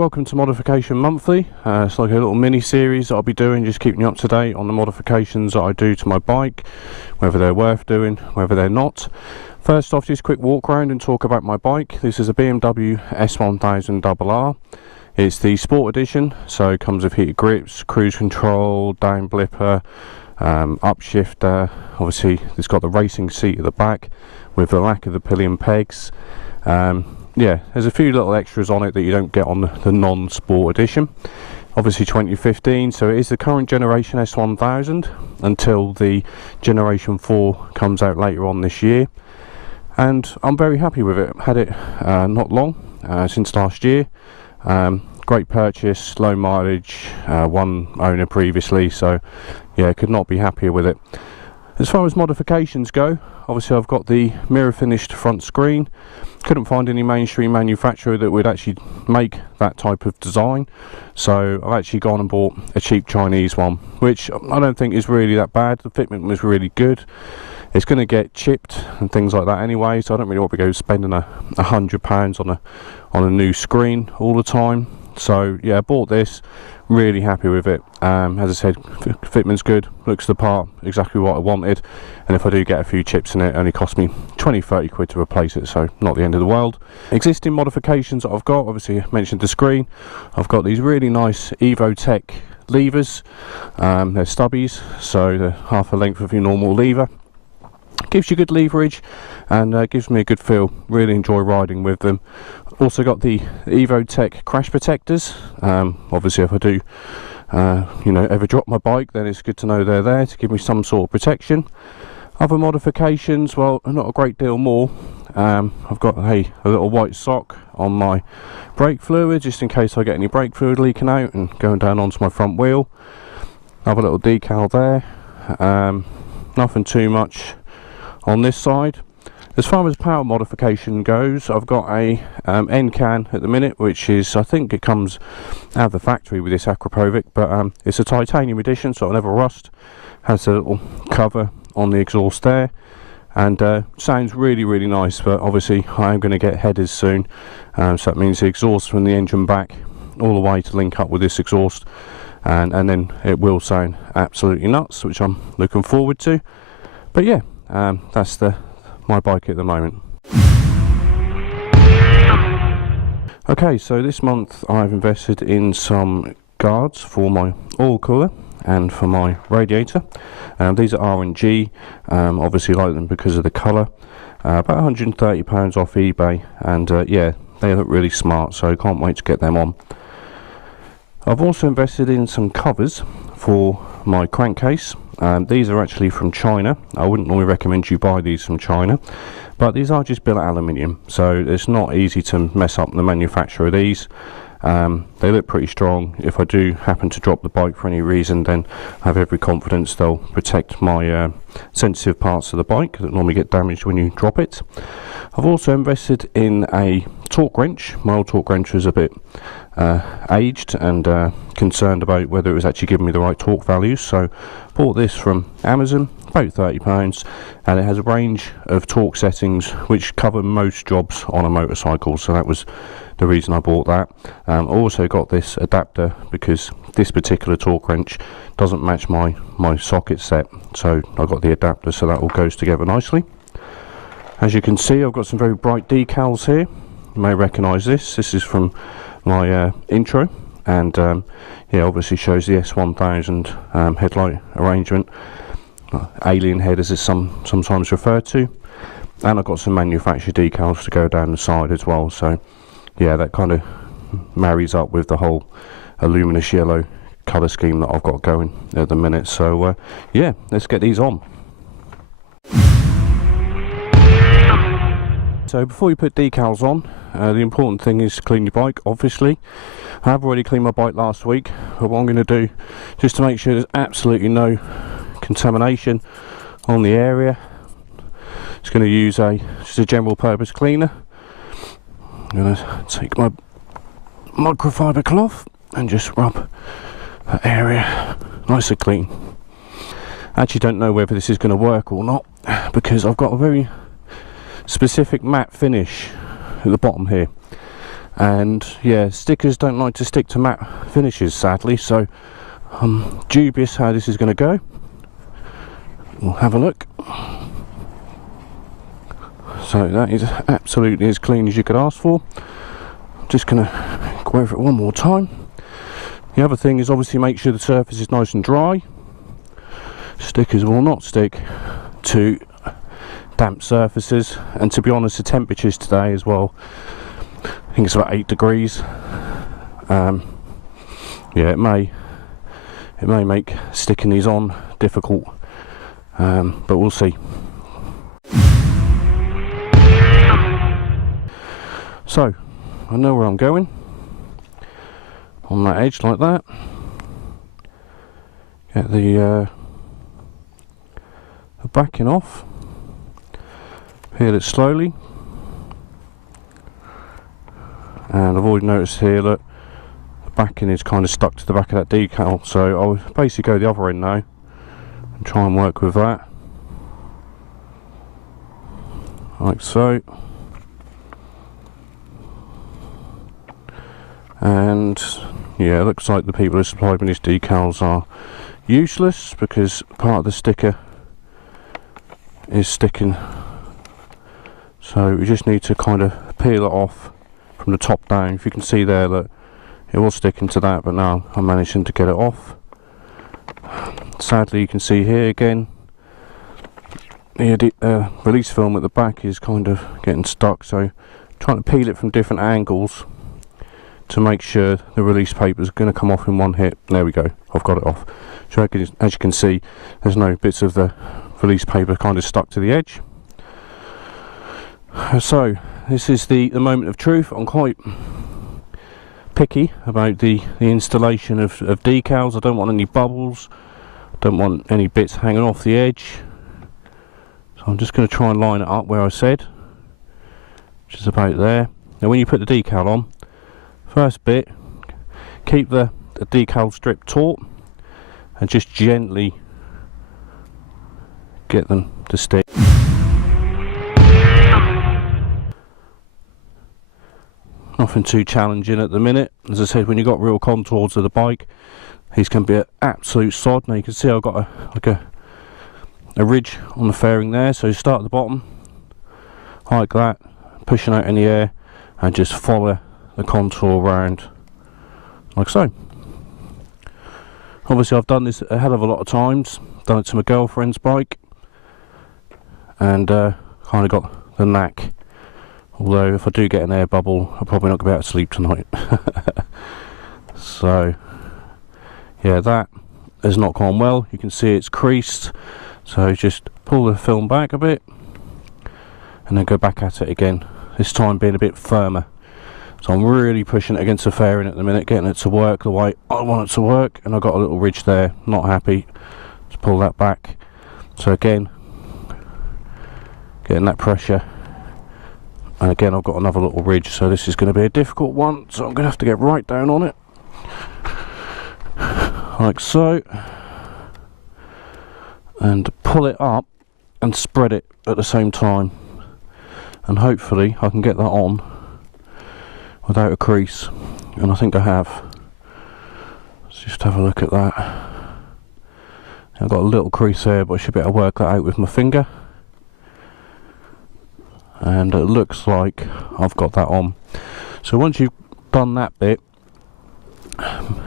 welcome to Modification Monthly. It's like a little mini series that I'll be doing, just keeping you up to date on the modifications that I do to my bike, whether they're worth doing, whether they're not. First off, just a quick walk around and talk about my bike. This is a BMW S1000RR. It's the Sport Edition, so it comes with heated grips, cruise control, down blipper, upshifter. Obviously it's got the racing seat at the back with the lack of the pillion pegs. Yeah, there's a few little extras on it that you don't get on the non-sport edition. Obviously 2015, so it is the current generation S1000 until the generation 4 comes out later on this year, and I'm very happy with it. Had it not long, since last year. Great purchase, low mileage, one owner previously, so yeah, could not be happier with it. As far as modifications go, obviously I've got the mirror finished front screen. Couldn't find any mainstream manufacturer that would actually make that type of design, so I've actually gone and bought a cheap Chinese one, which I don't think is really that bad. The fitment was really good. It's going to get chipped and things like that anyway, so I don't really want to go spending £100 on a new screen all the time. So yeah, I bought this, really happy with it. As I said, fitment's good, looks the part, exactly what I wanted, and if I do get a few chips in it, it only cost me 20-30 quid to replace it, so not the end of the world. Existing modifications that I've got, obviously I mentioned the screen. I've got these really nice Evotech levers. They're stubbies, so they're half the length of your normal lever. Gives you good leverage and gives me a good feel. Really enjoy riding with them. Also got the Evotech crash protectors. Obviously if I do ever drop my bike, then it's good to know they're there to give me some sort of protection. Other modifications, well, not a great deal more. I've got a little white sock on my brake fluid, just in case I get any brake fluid leaking out and going down onto my front wheel. Have a little decal there. Nothing too much on this side. As far as power modification goes, I've got a N can at the minute, which is, I think it comes out of the factory with this Akrapovic, but it's a titanium edition, so it'll never rust. Has a little cover on the exhaust there, and sounds really nice. But obviously I am going to get headers soon, so that means the exhaust from the engine back all the way to link up with this exhaust, and then it will sound absolutely nuts, which I'm looking forward to. But yeah, that's my bike at the moment. Okay, so this month I've invested in some guards for my oil cooler and for my radiator. These are R&G, obviously like them because of the colour. About £130 off eBay, and yeah, they look really smart, so can't wait to get them on. I've also invested in some covers for my crankcase. These are actually from China. I wouldn't normally recommend you buy these from China, but these are just billet aluminium, so it's not easy to mess up the manufacture of these. They look pretty strong. If I do happen to drop the bike for any reason, then I have every confidence they'll protect my sensitive parts of the bike that normally get damaged when you drop it. I've also invested in a torque wrench. My old torque wrench was a bit aged and concerned about whether it was actually giving me the right torque values, so bought this from Amazon, about £30, and it has a range of torque settings which cover most jobs on a motorcycle, so that was the reason I bought that. I also got this adapter because this particular torque wrench doesn't match my socket set, so I got the adapter, so that all goes together nicely. As you can see, I've got some very bright decals here. You may recognise this. This is from my intro, and yeah, obviously shows the S1000 headlight arrangement, alien head as it's sometimes referred to, and I've got some manufactured decals to go down the side as well, so yeah, that kind of marries up with the whole luminous yellow colour scheme that I've got going at the minute. So yeah, let's get these on. So before you put decals on, the important thing is to clean your bike, obviously. I have already cleaned my bike last week, but what I'm going to do, just to make sure there's absolutely no contamination on the area, just going to use just a general purpose cleaner. I'm going to take my microfiber cloth and just rub that area nice and clean. I actually don't know whether this is going to work or not, because I've got a very specific matte finish at the bottom here, and yeah, stickers don't like to stick to matte finishes, sadly, so I'm dubious how this is going to go. We'll have a look. So that is absolutely as clean as you could ask for. I'm just going to go over it one more time. The other thing is obviously make sure the surface is nice and dry. Stickers will not stick to damp surfaces, and to be honest, the temperatures today as well, I think it's about 8 degrees. Yeah, it may make sticking these on difficult, but we'll see. So I know where I'm going on that edge like that. Get the backing off, peel it slowly, and I've already noticed here that the backing is kind of stuck to the back of that decal, so I'll basically go the other end now and try and work with that like so. And yeah, it looks like the people who supplied me these decals are useless because part of the sticker is sticking, so we just need to kind of peel it off from the top down. If you can see there that it was sticking to that, but now I'm managing to get it off. Sadly, you can see here again the release film at the back is kind of getting stuck, so trying to peel it from different angles to make sure the release paper is going to come off in one hit. There we go, I've got it off. So as you can see, there's no bits of the release paper kind of stuck to the edge. So this is the moment of truth. I'm quite picky about the installation of decals. I don't want any bubbles, don't want any bits hanging off the edge, so I'm just going to try and line it up where I said, which is about there. Now when you put the decal on, first bit, keep the decal strip taut and just gently get them to stick. Nothing too challenging at the minute. As I said, when you've got real contours of the bike, these can be an absolute sod. Now you can see I've got a ridge on the fairing there, so start at the bottom like that, pushing out any air, and just follow the contour around like so. Obviously I've done this a hell of a lot of times, done it to my girlfriend's bike, and kind of got the knack. Although if I do get an air bubble, I'm probably not going to be able to sleep tonight. So yeah, that has not gone well. You can see it's creased, so just pull the film back a bit and then go back at it again, this time being a bit firmer. So I'm really pushing it against the fairing at the minute, getting it to work the way I want it to work, and I've got a little ridge there, not happy. Just pull that back. So again, getting that pressure, and again I've got another little ridge, so this is going to be a difficult one, so I'm going to have to get right down on it like so, and pull it up and spread it at the same time, and hopefully I can get that on without a crease, and I think I have. Let's just have a look at that. I've got a little crease there, but I should be able to work that out with my finger, and it looks like I've got that on. So once you've done that bit,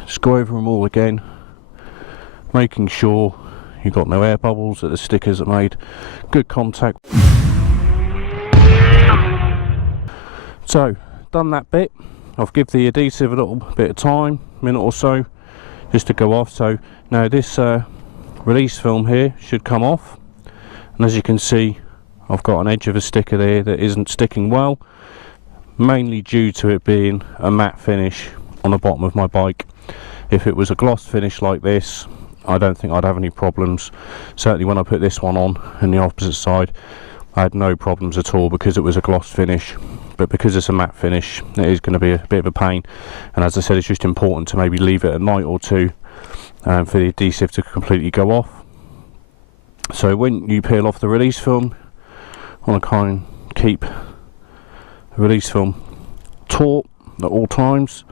just go over them all again, making sure you've got no air bubbles, that the stickers are made good contact. So done that bit, I've given the adhesive a little bit of time, minute or so, just to go off. So now this release film here should come off, and as you can see I've got an edge of a sticker there that isn't sticking well, mainly due to it being a matte finish on the bottom of my bike. If it was a gloss finish like this, I don't think I'd have any problems. Certainly when I put this one on in the opposite side, I had no problems at all because it was a gloss finish. But because it's a matte finish, it is going to be a bit of a pain, and as I said, it's just important to maybe leave it a night or two for the adhesive to completely go off. So when you peel off the release film, I want to kind of keep the release film taut at all times.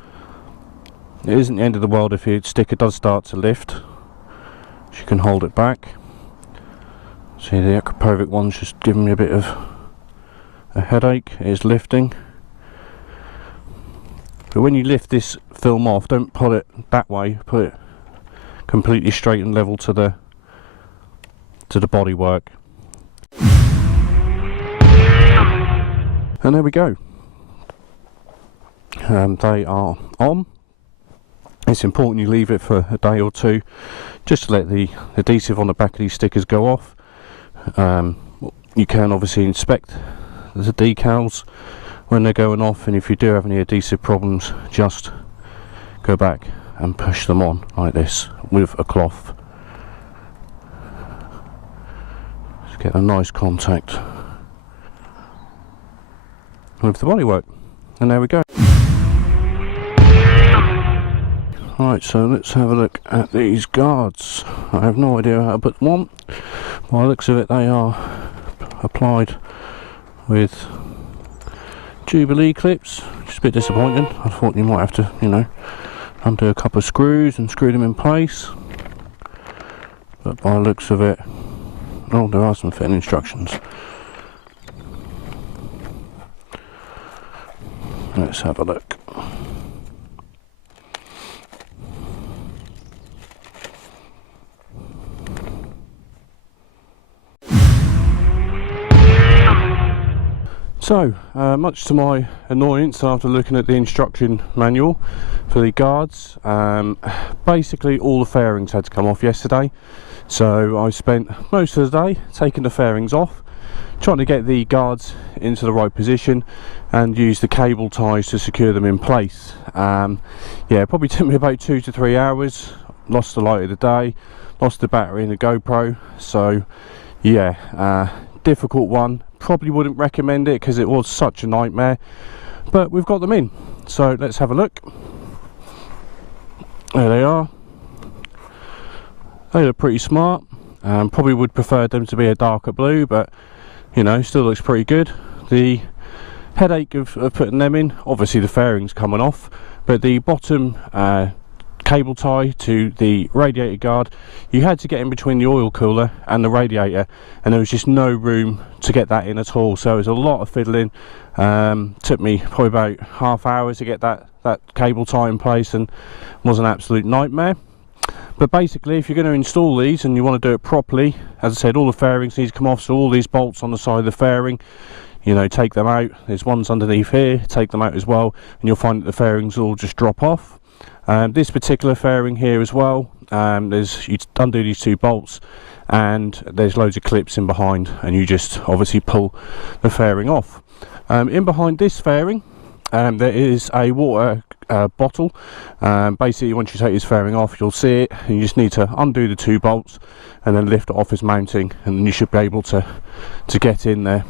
It isn't the end of the world if your sticker does start to lift. So you can hold it back. See, the Akrapovic one's just giving me a bit of a headache. It is lifting. But when you lift this film off, don't pull it that way, put it completely straight and level to the bodywork. And there we go. They are on. It's important you leave it for a day or two just to let the adhesive on the back of these stickers go off. You can obviously inspect the decals when they're going off, and if you do have any adhesive problems, just go back and push them on like this with a cloth. Just get a nice contact with the bodywork, and there we go. Right, so let's have a look at these guards. I have no idea how to put them on. By the looks of it, they are applied with Jubilee clips, which is a bit disappointing. I thought you might have to, you know, undo a couple of screws and screw them in place. But by the looks of it, oh, there are some fitting instructions. Let's have a look. So, much to my annoyance, after looking at the instruction manual for the guards, basically all the fairings had to come off yesterday. So I spent most of the day taking the fairings off, trying to get the guards into the right position and use the cable ties to secure them in place. Yeah, it probably took me about 2 to 3 hours. Lost the light of the day, lost the battery in the GoPro. So yeah, difficult one. Probably wouldn't recommend it because it was such a nightmare, but we've got them in, so let's have a look. There they are. They look pretty smart. Probably would prefer them to be a darker blue, but you know, still looks pretty good. The headache of putting them in, obviously the fairings coming off, but the bottom cable tie to the radiator guard, you had to get in between the oil cooler and the radiator, and there was just no room to get that in at all. So it was a lot of fiddling. Took me probably about half hour to get that cable tie in place, and was an absolute nightmare. But basically, if you're going to install these and you want to do it properly, as I said, all the fairings need to come off. So all these bolts on the side of the fairing, you know, take them out. There's ones underneath here, take them out as well, and you'll find that the fairings all just drop off. This particular fairing here as well, you undo these 2 bolts, and there's loads of clips in behind, and you just obviously pull the fairing off. In behind this fairing, there is a water bottle. Basically, once you take this fairing off, you'll see it, and you just need to undo the 2 bolts and then lift it off as mounting, and then you should be able to get in there.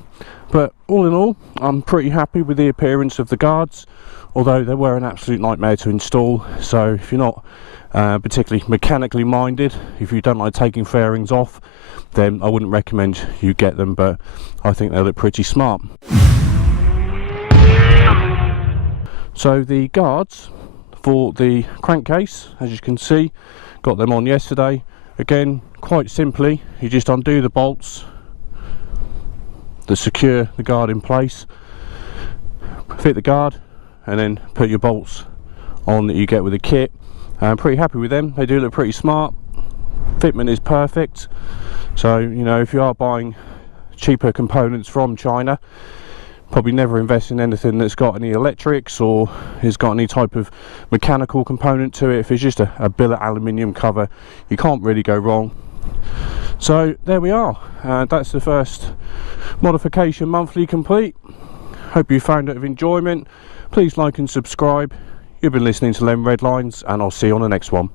But all in all, I'm pretty happy with the appearance of the guards, although they were an absolute nightmare to install. So if you're not particularly mechanically minded, if you don't like taking fairings off, then I wouldn't recommend you get them, but I think they look pretty smart. So the guards for the crankcase, as you can see, got them on yesterday. Again, quite simply, you just undo the bolts that secure the guard in place, fit the guard, and then put your bolts on that you get with the kit. I'm pretty happy with them. They do look pretty smart. Fitment is perfect. So, you know, if you are buying cheaper components from China, probably never invest in anything that's got any electrics or has got any type of mechanical component to it. If it's just a billet aluminium cover, you can't really go wrong. So there we are. That's the first modification monthly complete. Hope you found it of enjoyment. Please like and subscribe. You've been listening to Lem Redlines, and I'll see you on the next one.